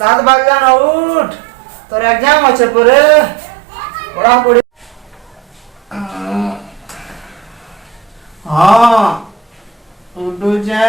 सात बज जान उठ तोर एग्जाम अच्छे पूरे पढ़ा पड़ी। हाँ उठू जा।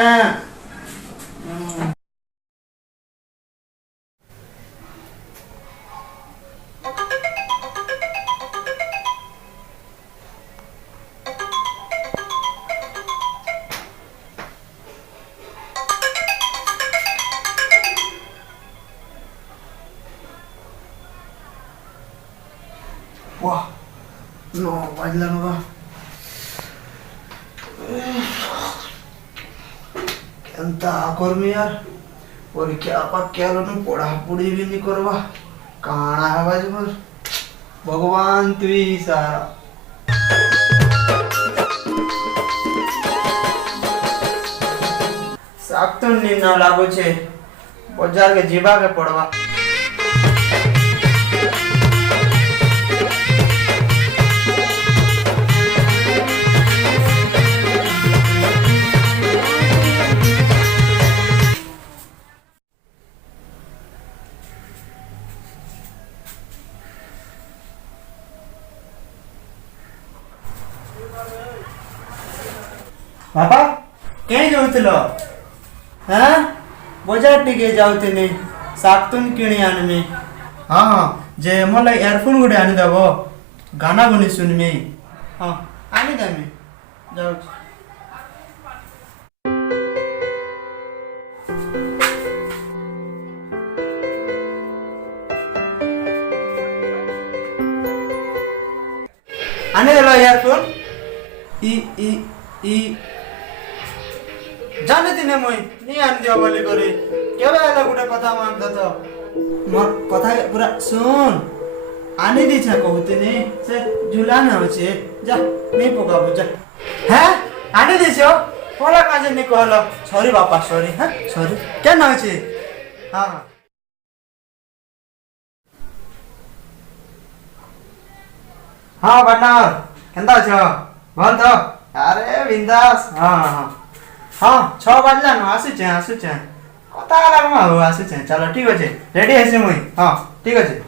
वाह नो बजलन बा केनता करमी यार परीक्षा क्या पढ़ा पढ़ी भी नहीं करवा काना है बाज मोर भगवान तु ही सारा। साक तो नींद ना लागो छे बाजार के जीवा के पड़वा। बापा कहीं जाऊथिलो हाँ बजार टिके जाऊथिनी साक्तुन किणी आनमी। हाँ हाँ जे मला इयरफोन गुडे आनी दबो गाना गुनी सुनमी। हाँ आनी देमी जाऊ। आनी देलो इयरफोन ई ई ई जाने दिने मुई नहीं आन दियो बोली करी केबे आला गुटे कथा मानता तो मोर कथा पूरा सुन आनी दी छा कहूतिनी से झुलान होचे जा नहीं पकाबो जा। हैं आनी दी छो पोला काजे नहीं कहलो सॉरी बापा सॉरी। हां सॉरी क्या ना होचे। हां हां बन्नार केंदा छो बोल तो। अरे बिंदास। हाँ हाँ हाँ 6 बजला न आसुचे कथा लागमा हो आसुचे चलो ठीक अछि रेडी हेसी मुई। हाँ ठीक अछि।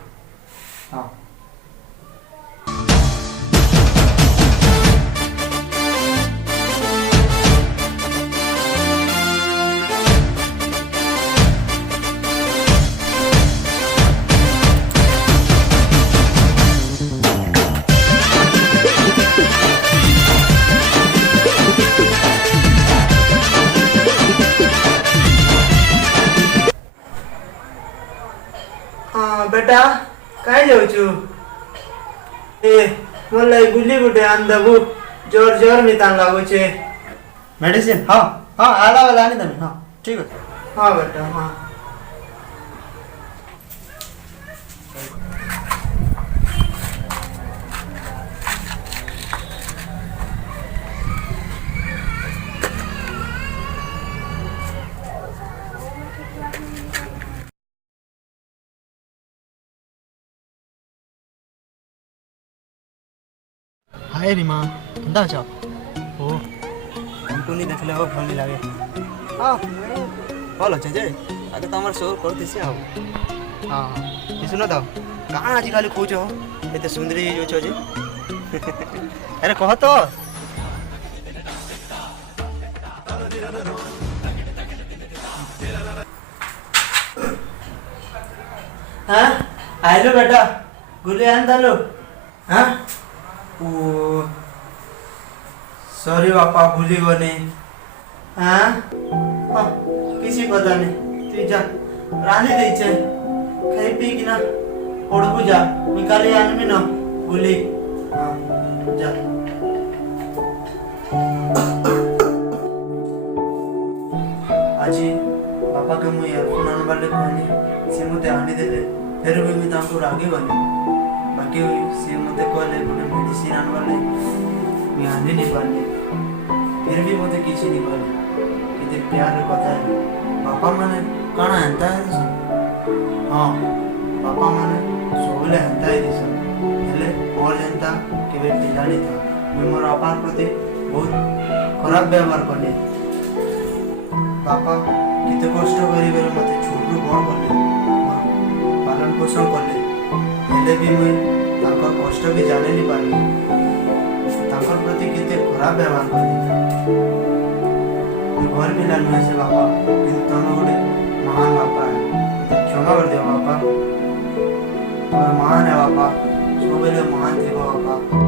हाँ बेटा कहीं जाऊ छु ए मोला गुली गुटे आन दबु जोर जोर मितान लागो छे मेडिसिन। हाँ हाँ आला वाला आनी दमी। हाँ ठीक है। हाँ बेटा हाँ हाय रीमा केंदा छ ओ कंपनी देखले हो भल लागे। हां भल छ जे आगे त हमर शो करतेसी आ। हां ई सुनो त कहां आज खाली खोजो एते सुंदरी जो छ जे अरे कह तो। हां आइलो बेटा गुली आन दलो। हां ओ सॉरी बापा भूली गने। हाँ हाँ किसी पता नहीं तू जा रानी दे छे खाई पी कि ना पड़बू जा निकाली आनमी न भूली। हाँ जा आजी बापा के मुई इयरफोन आन वाले कहनी से मते आनी देले फिर भी मैं तांको रागी गनी बाकी से मते कहले गोटे मेडिसिन आन वाले मैं आनी नहीं पारली फिर भी मते किसी नहीं कहले किते प्यार कथा है बापा माने काना एंता है। हाँ बापा माने सबले एंता है दिस हेले और जनता केबे पिलानी था मैं मोर बापा प्रति बहुत खराब व्यवहार करले। बापा किते कष्ट करी बेले मते छोटू बड़ करले मोर हेले भी मुई तांकर कष्ट भी जाने नहीं पारली तांकर प्रति केते खराब व्यवहार करली घर पिला नुहे से बापा किंतु तुम गोटे महान बापा है क्षमा कर दियो बापा तुम महान है बापा सब महान थे बापा।